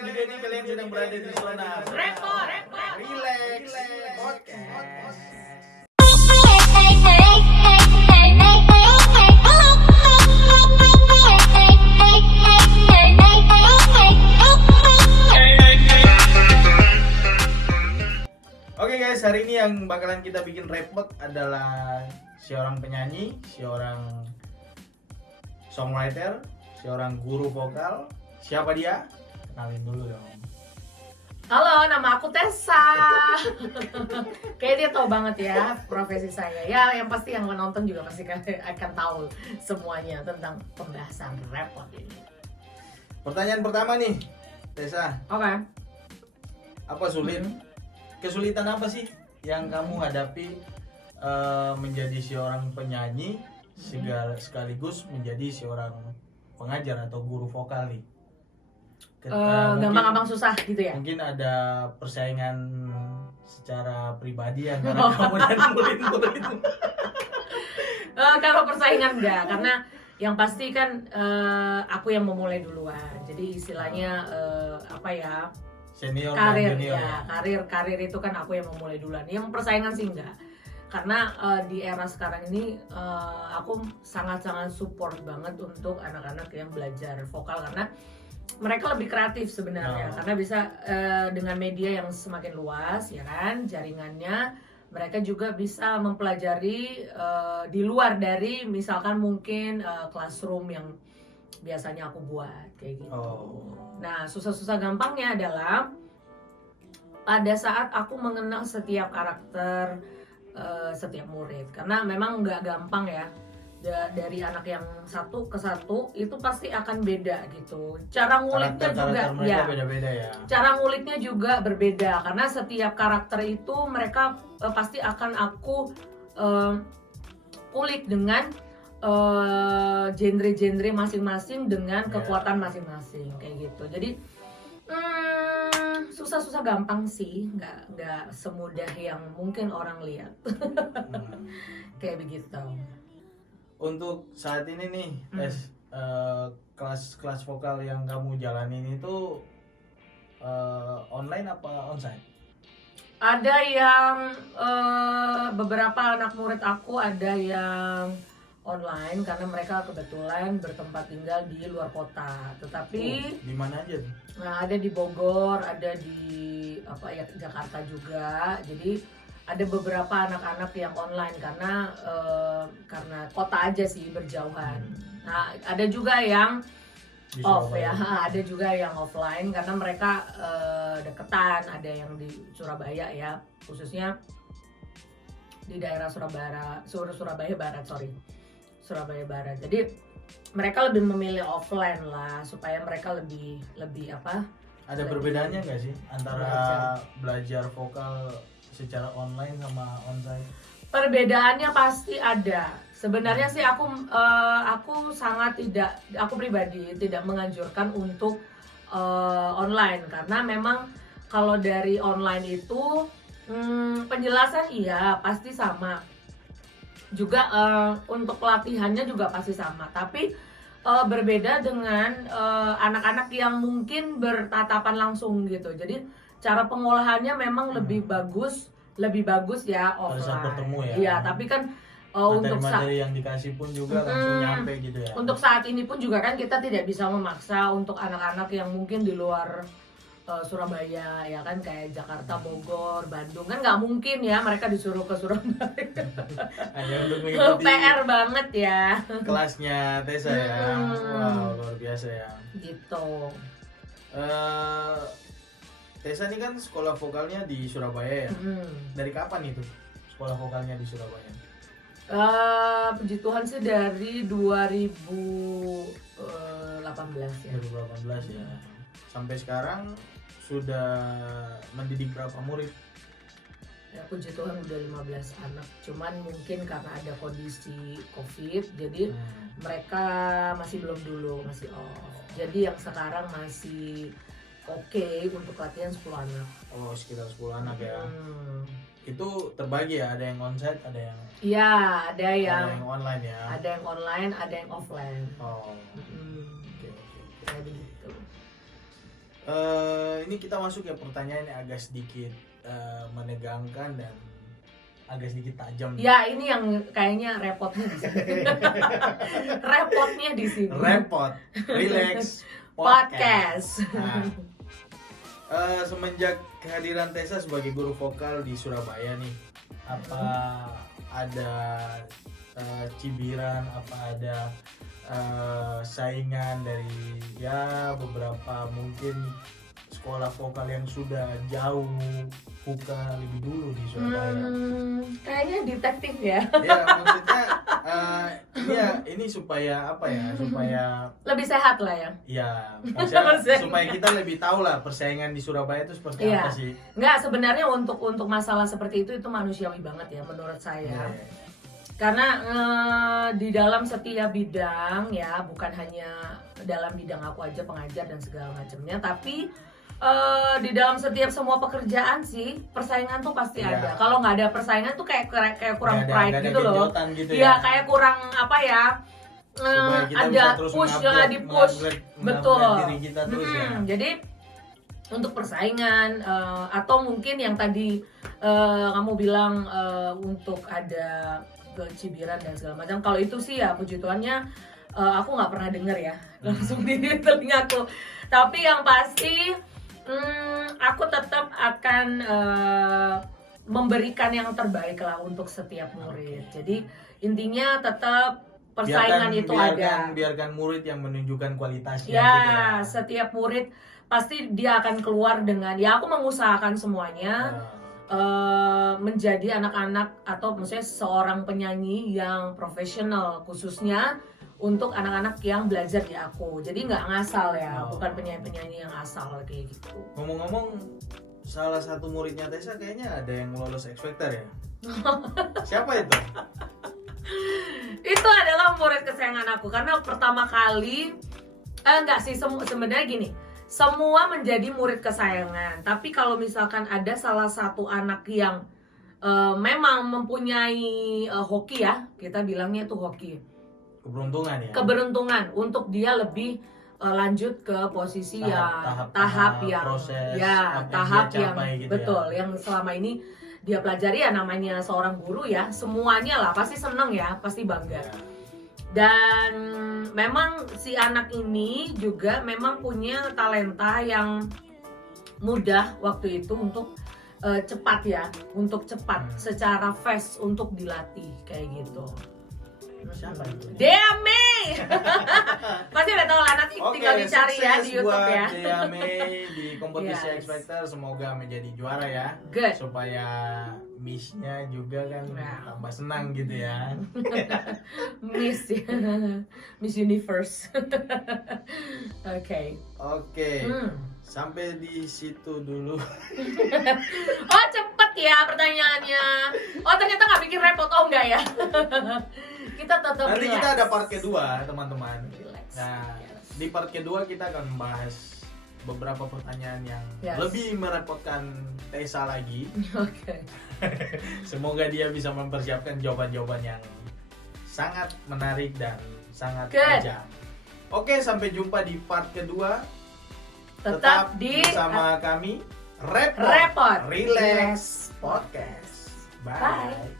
juga nih kalian sedang berada di zona Repot. Relax Podcast. Oke guys, hari ini yang bakalan kita bikin repot adalah seorang penyanyi, seorang songwriter, seorang guru vokal. Siapa dia? Kenalin dulu dong. Halo, nama aku Tessa. Kayak dia tahu banget ya profesi saya. Ya, yang pasti yang menonton juga pasti akan tahu semuanya tentang pembahasan repot ini. Pertanyaan pertama nih, Tessa. Oke. Apa sulit? Kesulitan apa sih yang kamu hadapi menjadi seorang penyanyi sekaligus menjadi seorang pengajar atau guru vokal nih? Gampang-gampang susah gitu ya? Mungkin ada persaingan secara pribadi antara kamu dan murid-murid. Kalau persaingan enggak, karena yang pasti kan aku yang memulai duluan. Jadi istilahnya apa ya? Senior Karir dan junior ya, karir itu kan aku yang memulai duluan. Yang persaingan sih enggak. Karena di era sekarang ini aku sangat-sangat support banget untuk anak-anak yang belajar vokal karena mereka lebih kreatif sebenarnya. Karena bisa dengan media yang semakin luas ya kan, jaringannya mereka juga bisa mempelajari di luar dari misalkan mungkin classroom yang biasanya aku buat kayak gitu. Nah, susah-susah gampangnya adalah pada saat aku mengenal setiap karakter setiap murid, karena memang nggak gampang ya. Dari anak yang satu ke satu itu pasti akan beda gitu. Cara nguliknya juga ya. Beda-beda ya. Cara nguliknya juga berbeda karena setiap karakter itu mereka pasti akan aku kulik dengan genre-genre masing-masing dengan kekuatan masing-masing kayak gitu. Jadi susah-susah gampang sih, nggak semudah yang mungkin orang lihat. Kayak begitu. Untuk saat ini nih, kelas vokal yang kamu jalanin itu online apa onsite? Ada yang beberapa anak murid aku ada yang online karena mereka kebetulan bertempat tinggal di luar kota. Tetapi di mana aja? Nah, ada di Bogor, ada di Jakarta juga. Jadi ada beberapa anak-anak yang online karena kota aja sih berjauhan. Nah, ada juga yang off ya, ada juga yang offline karena mereka deketan. Ada yang di Surabaya ya, khususnya di daerah Surabaya Barat. Jadi mereka lebih memilih offline lah supaya mereka lebih apa? Ada perbedaannya nggak sih antara belajar vokal secara online sama onsite? Perbedaannya pasti ada. Sebenarnya sih aku aku pribadi tidak menganjurkan untuk online karena memang kalau dari online itu penjelasan iya pasti sama. Juga untuk pelatihannya juga pasti sama. Tapi berbeda dengan anak-anak yang mungkin bertatapan langsung gitu. Jadi cara pengolahannya memang lebih bagus ya offline. Pada saat bertemu ya. Iya, tapi kan untuk materi yang dikasih pun juga langsung nyampe gitu ya. Untuk saat ini pun juga kan kita tidak bisa memaksa untuk anak-anak yang mungkin di luar Surabaya ya kan, kayak Jakarta, Bogor, Bandung kan nggak mungkin ya mereka disuruh ke Surabaya. Hanya untuk mengikuti PR banget ya kelasnya Tessa ya. Wow, luar biasa ya. Gitu. Tessa ini kan sekolah vokalnya di Surabaya ya. Dari kapan itu sekolah vokalnya di Surabaya? Puji Tuhan sih dari 2018 ya. 2018 ya. Sampai sekarang sudah mendidik berapa murid? Ya puji Tuhan udah 15 anak. Cuman mungkin karena ada kondisi COVID, jadi mereka masih belum dulu, masih off. Jadi yang sekarang masih oke untuk latihan 10 anak. Oh, sekitar 10 anak ya. Itu terbagi ya, ada yang onsite, ada yang ada yang online ya. Ada yang online, ada yang offline. Oh. Kayak begitu. Ini kita masuk ya pertanyaan yang agak sedikit menegangkan dan agak sedikit tajam. Ya, ini yang kayaknya repotnya di sini. Repotnya di sini. Repot, relax, Podcast. Nah, semenjak kehadiran Tessa sebagai guru vokal di Surabaya nih, apa ada cibiran, apa ada saingan dari ya beberapa mungkin sekolah vokal yang sudah jauh buka lebih dulu di Surabaya? Kayaknya detektif ya. Ya maksudnya ini supaya apa ya, supaya Lebih sehat lah ya. ya maksudnya supaya kita lebih tahu lah persaingan di Surabaya itu seperti Iya. apa sih. Nggak, sebenarnya untuk masalah seperti itu manusiawi banget ya menurut saya. Ya. Karena di dalam setiap bidang ya, bukan hanya dalam bidang aku aja pengajar dan segala macamnya, tapi di dalam semua pekerjaan sih persaingan tuh pasti Iya. ada. Kalau nggak ada persaingan tuh kayak kurang Nggak ada- pride nggak ada gitu loh. genjotan gitu Iya, ya. kayak kurang apa ya? Supaya kita Ada bisa terus push, mengupgrade- di push, mengupgrade betul. diri kita terus ya. Jadi untuk persaingan atau mungkin yang tadi kamu bilang untuk ada cibiran dan segala macam. Kalau itu sih ya puji Tuhannya aku nggak pernah denger ya langsung di telingaku. Tapi yang pasti aku tetap akan memberikan yang terbaik lah untuk setiap murid. Jadi intinya tetap persaingan itu ada. Biarkan murid yang menunjukkan kualitasnya Ya, gitu ya. setiap murid pasti dia akan keluar dengan, ya aku mengusahakan semuanya menjadi anak-anak atau maksudnya seorang penyanyi yang profesional, khususnya untuk anak-anak yang belajar di aku. Jadi nggak ngasal ya, bukan penyanyi-penyanyi yang asal kayak gitu. Ngomong-ngomong, salah satu muridnya Tessa kayaknya ada yang lolos X Factor ya. Siapa itu? Itu adalah murid kesayangan aku karena pertama kali enggak sih, sebenarnya gini, semua menjadi murid kesayangan. Tapi kalau misalkan ada salah satu anak yang memang mempunyai hoki ya, kita bilangnya itu hoki, Keberuntungan ya. keberuntungan untuk dia lebih lanjut ke posisi tahap yang proses ya, apa tahap dia yang capai gitu betul, ya. yang selama ini dia pelajari ya, namanya seorang guru ya, semuanya lah pasti seneng ya, pasti bangga. Ya. Dan memang si anak ini juga memang punya talenta yang mudah waktu itu untuk cepat ya, untuk cepat secara fast untuk dilatih kayak gitu. Siapa itu? Deame. Pasti udah tahu lah, nanti tinggal dicari ya di YouTube buat ya. Deame di kompetisi Yes. X Factor, semoga menjadi juara ya. Good. Supaya Miss-nya juga kan Nah. tambah senang gitu ya. Miss ya. Miss Universe. Oke. Oke. Sampai di situ dulu. Oh cepet ya pertanyaannya. Oh ternyata nggak bikin repot, oh enggak ya. Kita tetap Nanti relax. kita ada part kedua, teman-teman. Relax. Nah, Yes. di part kedua kita akan membahas beberapa pertanyaan yang Yes. lebih merepotkan Tessa lagi. Oke. Semoga dia bisa mempersiapkan jawaban-jawaban yang sangat menarik dan sangat Good. tajam. Oke, sampai jumpa di part kedua. Tetap di bersama kami Repot Repot. Relax Podcast. Bye. Bye.